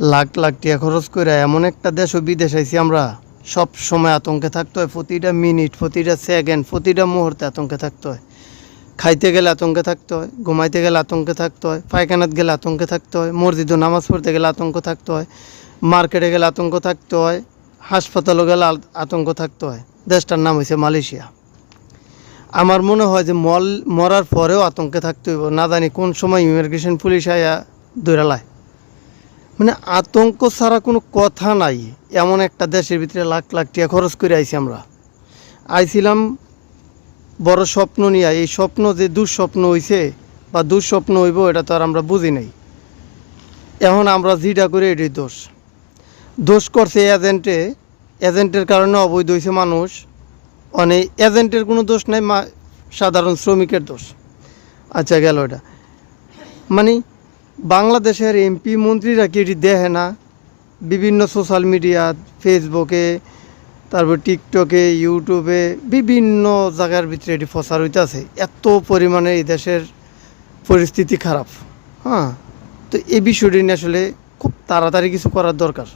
লাখ লাখ টাকা খরচ করে এমন একটা দেশ ও বিদেশ আইছি আমরা, সব সময় আতঙ্কে থাকতে হয়, প্রতিটা মিনিট, প্রতিটা সেকেন্ড, প্রতিটা মুহূর্তে আতঙ্কে থাকতে হয়। খাইতে গেলে আতঙ্কে থাকতে হয়, ঘুমাইতে গেলে আতঙ্কে থাকতে হয়, পায়খানাত গেলে আতঙ্কে থাকতে হয়, মসজিদে নামাজ পড়তে গেলে আতঙ্ক থাকতে হয়, মার্কেটে গেলে আতঙ্ক থাকতে হয়, হাসপাতালে গেলে আতঙ্ক থাকতে হয়। দেশটার নাম হয়েছে মালয়েশিয়া। আমার মনে হয় যে মরার পরেও আতঙ্কে থাকতে হইব, না জানি কোন সময় ইমিগ্রেশন পুলিশ আয়া দৌড়ালায়। মানে আতঙ্ক ছাড়া কোনো কথা নাই। এমন একটা দেশের ভিতরে লাখ লাখ টাকা খরচ করে আইছি আমরা। আইছিলাম বড় স্বপ্ন নিয়ে। এই স্বপ্ন যে দুঃস্বপ্ন হইছে বা দুঃস্বপ্ন হইব এটা তো আর আমরা বুঝি নাই। এখন আমরা যেটা করে এটাই দোষ। দোষ করছে এজেন্টে, এজেন্টের কারণে অবৈধ হয়েছে মানুষ। অনেক এজেন্টের কোনো দোষ নাই, সাধারণ শ্রমিকের দোষ। আচ্ছা গেল এটা। মানে বাংলাদেশের এমপি মন্ত্রীরা কি এটি দেখে না? বিভিন্ন সোশ্যাল মিডিয়া, ফেসবুকে, তারপর টিকটকে, ইউটিউবে, বিভিন্ন জায়গার ভিতরে এটি প্রচার হইতেছে। এত পরিমাণে এই দেশের পরিস্থিতি খারাপ। হ্যাঁ, তো এই বিষয়টি নিয়ে আসলে খুব তাড়াতাড়ি কিছু করার দরকার।